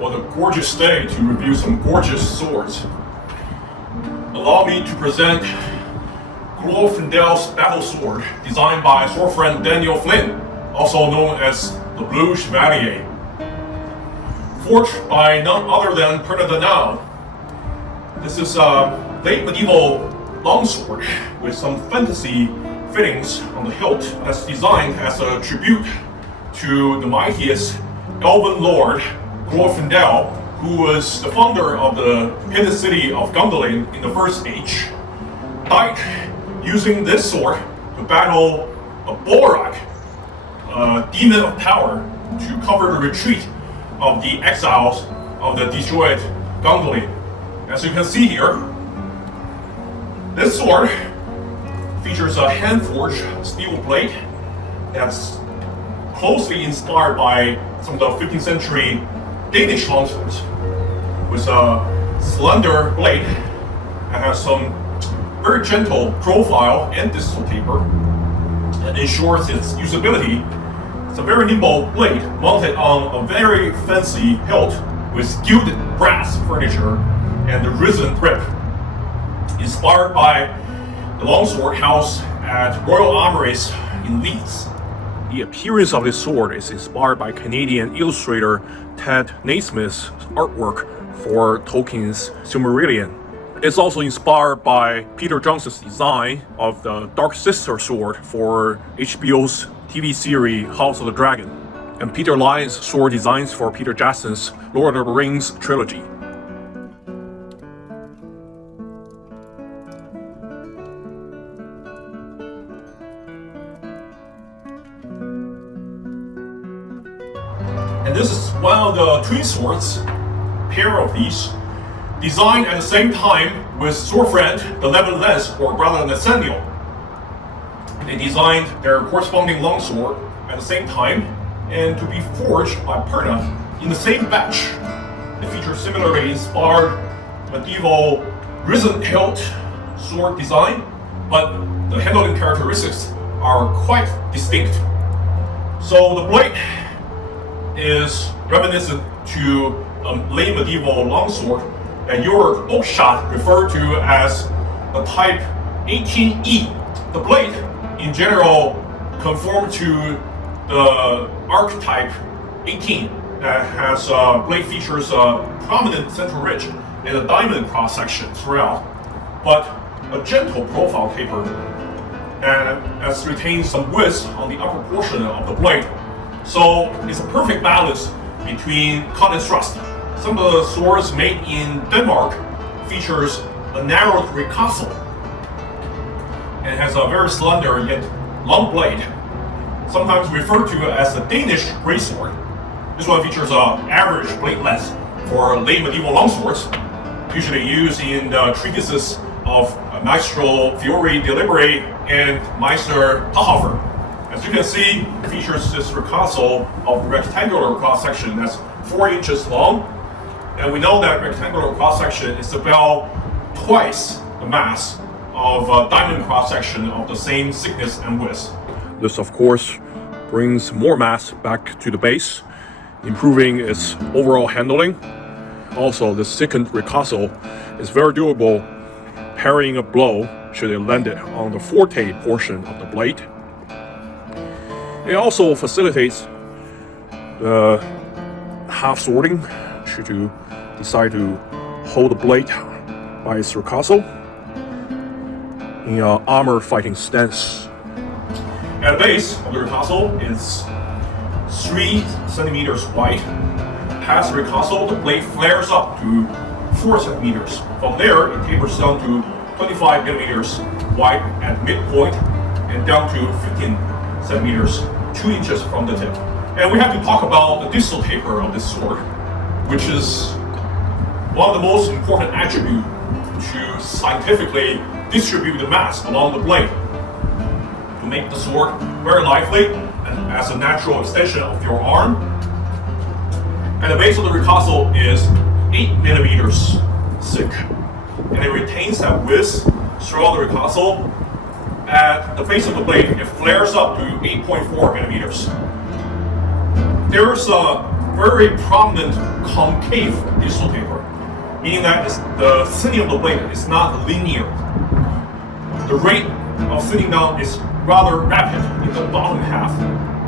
What a gorgeous day to review some gorgeous swords. Allow me to present Glorfindel's battle sword, designed by sword friend Daniel Flynn, also known as the Blue Chevalier. Forged by none other than Pernadonau. This is a late medieval longsword with some fantasy fittings on the hilt that's designed as a tribute to the mightiest Elven lord, Glorfindel, who was the founder of the hidden city of Gondolin in the First Age, died using this sword to battle a balrog, a demon of power, to cover the retreat of the exiles of the destroyed Gondolin. As you can see here, this sword features a hand-forged steel blade that's closely inspired by some of the 15th century Danish longswords, with a slender blade that has some very gentle profile and distal taper that ensures its usability. It's a very nimble blade mounted on a very fancy hilt with gilded brass furniture and the risen grip, inspired by the longsword house at Royal Armories in Leeds. The appearance of this sword is inspired by Canadian illustrator Ted Nasmith's artwork for Tolkien's Silmarillion. It's also inspired by Peter Johnsson's design of the Dark Sister sword for HBO's TV series House of Dragon, and Peter Lyon's sword designs for Peter Johnson's Lord of the Rings trilogy. And this is one of the twin swords, pair of these, designed at the same time with sword friend the Leven Lance or brother Nathaniel. They designed their corresponding longsword at the same time and to be forged by Perna in the same batch. They feature similarly inspired medieval risen hilt sword design, but the handling characteristics are quite distinct. So the blade is reminiscent to a late medieval longsword that your Oakeshott referred to as the type 18E. The blade in general conform to the archetype 18 that has blade features a prominent central ridge and a diamond cross section throughout, but a gentle profile taper and has retained some width on the upper portion of the blade. So it's a perfect balance between cut and thrust. Some of the swords made in Denmark features a narrowed ricasso and has a very slender yet long blade, sometimes referred to as a Danish greatsword. This one features an average blade length for late medieval longswords, usually used in the treatises of Maestro Fiore de Libre and Meister Tahofer. As you can see, it features this ricasso of rectangular cross-section that's 4 inches long. And we know that rectangular cross-section is about twice the mass of a diamond cross-section of the same thickness and width. This, of course, brings more mass back to the base, improving its overall handling. Also, the thickened ricasso is very durable, parrying a blow should it land it on the forte portion of the blade. It also facilitates the half swording should you decide to hold the blade by its ricasso in an armor fighting stance. At the base of the ricasso is 3 centimeters wide. Past the ricasso, the blade flares up to 4 centimeters. From there, it tapers down to 25 millimeters wide at midpoint and down to 15 centimeters, 2 inches from the tip. And we have to talk about the distal taper of this sword, which is one of the most important attributes to scientifically distribute the mass along the blade to make the sword very lively and as a natural extension of your arm. And the base of the ricasso is 8 millimeters thick, and it retains that width throughout the ricasso. At the base of the blade, it flares up to 8.4 millimeters. There's a very prominent concave distal taper, meaning that the thinning of the blade is not linear. The rate of thinning down is rather rapid in the bottom half.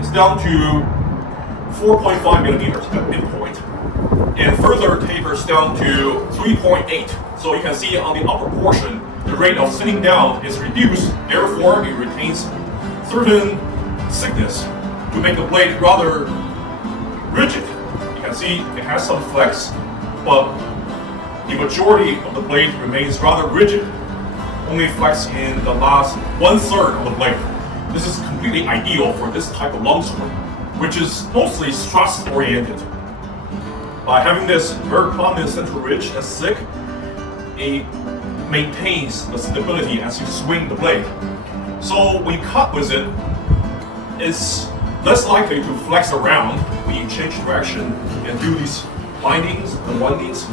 It's down to 4.5 millimeters at midpoint, and further tapers down to 3.8. So you can see on the upper portion, the rate of thinning down is reduced, therefore it retains certain thickness to make the blade rather rigid. You can see it has some flex, but the majority of the blade remains rather rigid, only flex in the last 1/3 of the blade. This is completely ideal for this type of longsword, which is mostly thrust oriented. By having this very prominent central ridge and thick, it maintains the stability as you swing the blade. So when you cut with it, it's less likely to flex around when you change direction and do these bindings and windings.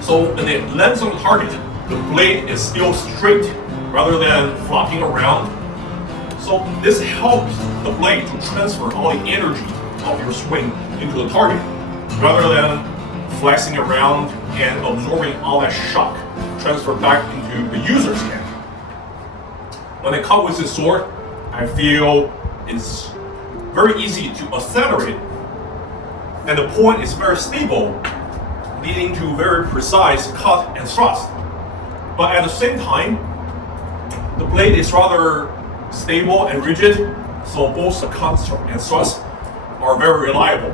So when it lands on the target, the blade is still straight rather than flopping around. So this helps the blade to transfer all the energy of your swing into the target, rather than flexing around and absorbing all that shock transfer back into the user's hand. When I cut with this sword, I feel it's very easy to accelerate, and the point is very stable, leading to very precise cut and thrust. But at the same time, the blade is rather stable and rigid, so both the cut and thrust are very reliable.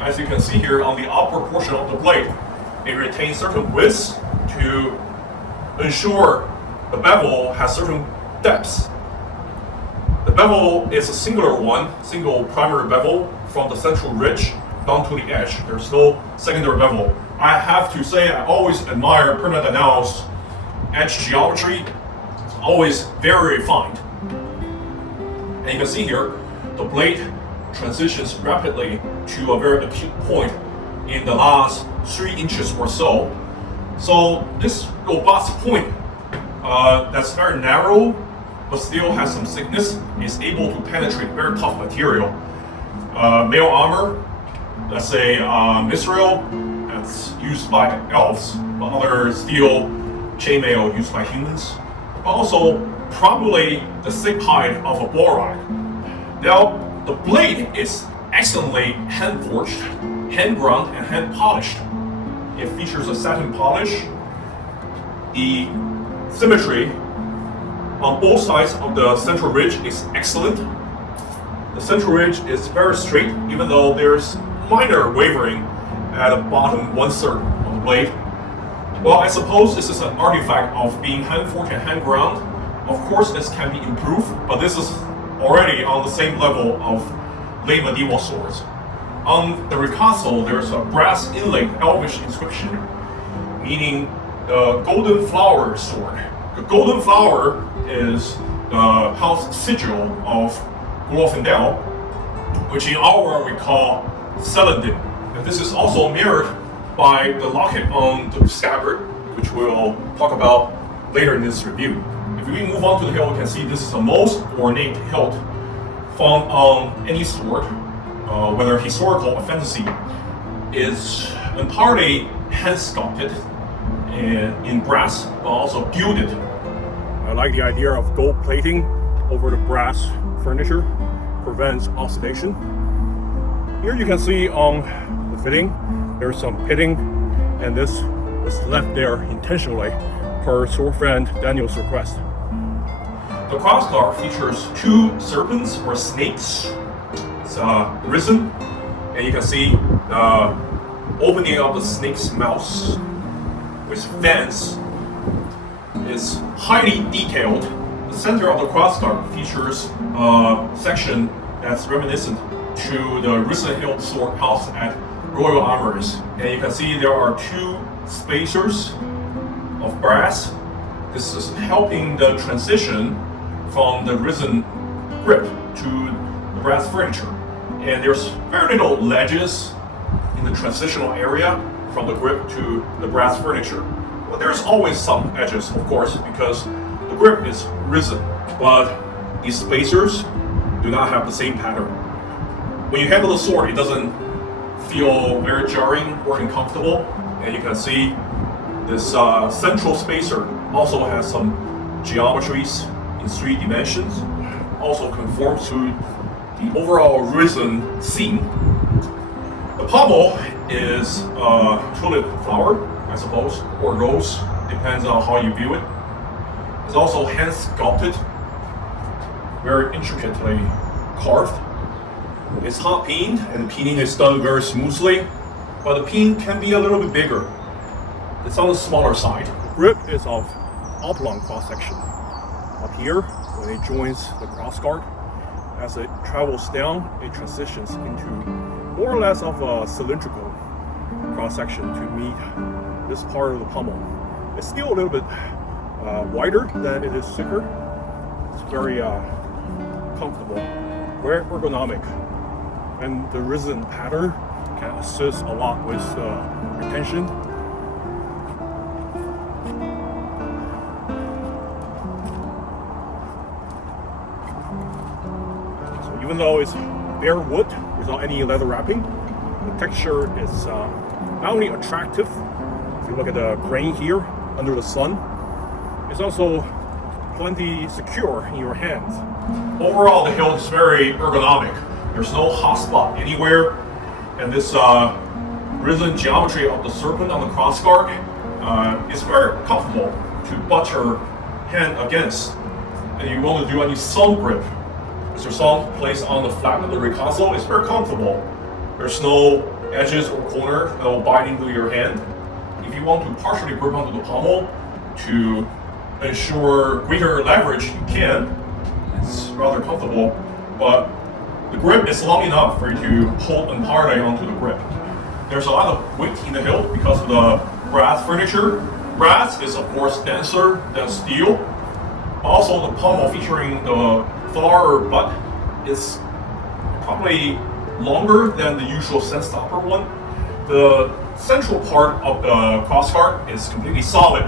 As you can see here on the upper portion of the blade, it retains certain widths to ensure the bevel has certain depths. The bevel is a singular one, single primary bevel from the central ridge down to the edge. There's no secondary bevel. I have to say I always admire Peter Lyon's edge geometry. It's always very refined. And you can see here, the blade transitions rapidly to a very acute point in the last 3 inches or so. So this robust point that's very narrow but still has some thickness is able to penetrate very tough material. Mail armor, let's say mithril, that's used by elves, but other steel chainmail used by humans. But also probably the thick hide of a balrog. Now, the blade is excellently hand forged, hand ground, and hand polished. It features a satin polish. The symmetry on both sides of the central ridge is excellent. The central ridge is very straight, even though there's minor wavering at the bottom 1/3 of the blade. Well, I suppose this is an artifact of being hand forged and hand ground. Of course, this can be improved, but this is already on the same level of late medieval swords. On the ricasso, there's a brass inlay elvish inscription, meaning the golden flower sword. The golden flower is the house sigil of Glorfindel, which in our world we call celandine. And this is also mirrored by the locket on the scabbard, which we'll talk about later in this review. If we move on to the hilt, we can see this is the most ornate hilt found on any sword, whether historical or fantasy, is entirely hand sculpted and in brass, but also gilded. I like the idea of gold plating over the brass furniture, prevents oxidation. Here you can see on the fitting, there's some pitting, and this was left there intentionally per sword friend Daniel's request. The crossguard features 2 serpents or snakes. It's risen, and you can see the opening of the snake's mouth with fangs is highly detailed. The center of the crossguard features a section that's reminiscent to the risen hilt sword house at Royal Armorers. And you can see there are 2 spacers of brass. This is helping the transition from the risen grip to the brass furniture. And there's very little ledges in the transitional area from the grip to the brass furniture. But there's always some edges, of course, because the grip is risen, but these spacers do not have the same pattern. when you handle the sword, it doesn't feel very jarring or uncomfortable. And you can see this central spacer also has some geometries in 3 dimensions, also conforms to the overall risen theme. The pommel is a tulip flower, I suppose, or rose, depends on how you view it. It's also hand sculpted, very intricately carved. It's hot peened, and the peening is done very smoothly, but the peen can be a little bit bigger. It's on the smaller side. The grip is of oblong cross section. Up here, when it joins the crossguard, as it travels down, it transitions into more or less of a cylindrical cross section to meet this part of the pommel. It's still a little bit wider than it is thicker. It's very comfortable, very ergonomic, and the risen pattern can assist a lot with retention. So even though it's bare wood without any leather wrapping, the texture is not only attractive. If you look at the grain here under the sun, it's also plenty secure in your hands. Overall, the hilt is very ergonomic. There's no hot spot anywhere, and this risen geometry of the serpent on the crossguard is very comfortable to butt your hand against. And you want to do any thumb grip. With your thumb placed on the flat of the ricasso, it's very comfortable. There's no edges or corner that will bite into your hand. If you want to partially grip onto the pommel to ensure greater leverage, you can. It's rather comfortable, but the grip is long enough for you to hold entirely onto the grip. There's a lot of weight in the hilt because of the brass furniture. Brass is of course denser than steel. Also, the pommel featuring the flower butt is probably longer than the usual sandstopper one. The central part of the crossguard is completely solid.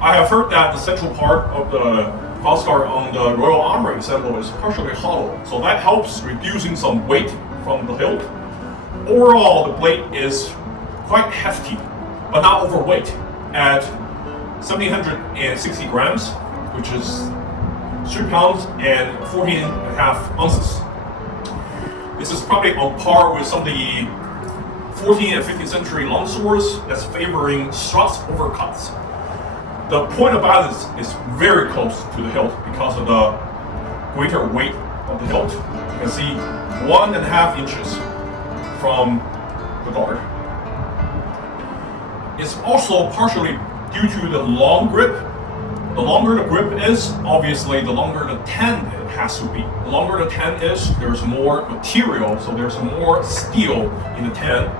I have heard that the central part of the crossguard on the royal armor example is partially hollow, so that helps reducing some weight from the hilt. Overall, the blade is quite hefty, but not overweight, at 1,760 grams, which is 3 pounds and 14.5 ounces. This is probably on par with some of the 14th and 15th century longswords that's favoring struts over cuts. The point of balance is very close to the hilt because of the greater weight of the hilt. You can see 1.5 inches from the guard. It's also partially due to the long grip. The longer the grip is, obviously the longer the tan it has to be. The longer the tan is, there's more material, so there's more steel in the tan.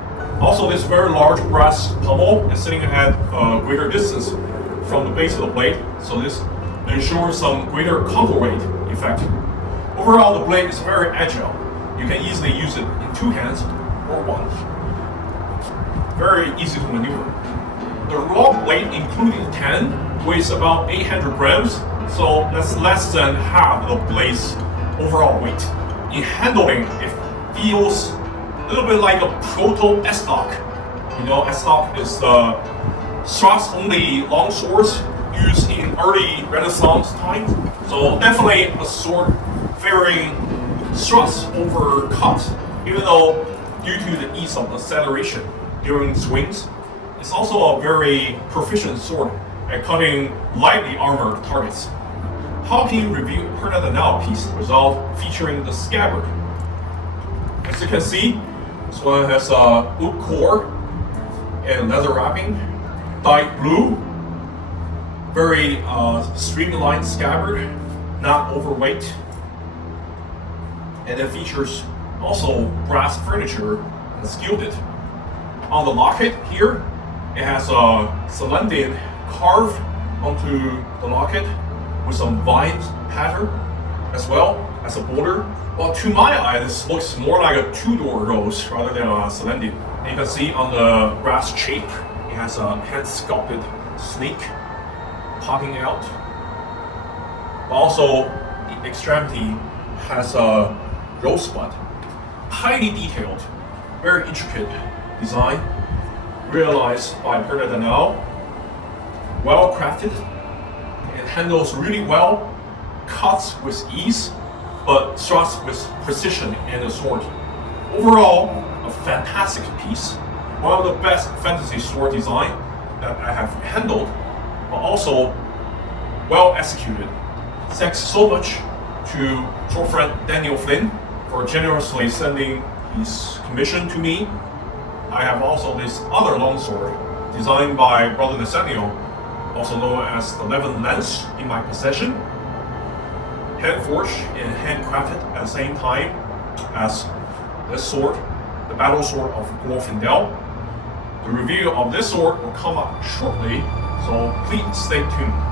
Also, this very large brass pommel is sitting at a greater distance from the base of the blade, so this ensures some greater counterweight effect. Overall, the blade is very agile. You can easily use it in 2 hands or 1. Very easy to maneuver. The raw blade, including the tan, weighs about 800 grams, so that's less than half the blade's overall weight. In handling, it feels a little bit like a proto S-stock. You know, S-stock is the struts-only long swords used in early Renaissance times. So definitely a sword favoring struts over cuts, even though due to the ease of acceleration during swings, it's also a very proficient sword at cutting lightly armored targets. How can you review a Perna piece without featuring the scabbard? As you can see, this one has a oak core and leather wrapping, dyed blue, very streamlined scabbard, not overweight, and it features also brass furniture and gilded. On the locket here, it has a celandine carved onto the locket with some vine pattern as well as a border. Well, to my eye, this looks more like a two-door rose rather than a celandine. And you can see on the brass shape, it has a hand-sculpted snake popping out. Also, the extremity has a rosebud. highly detailed, very intricate design, realized by Peter Lyon, well crafted. It handles really well, cuts with ease, but struts with precision and a sword. Overall, a fantastic piece. One of the best fantasy sword design that I have handled, but also well executed. Thanks so much to sword friend Daniel Flynn for generously sending his commission to me. I have also this other longsword designed by Brother Nathaniel, also known as the 11 Lance, in my possession. Hand forged and handcrafted at the same time as this sword, the battle sword of Glorfindel. The review of this sword will come up shortly, so please stay tuned.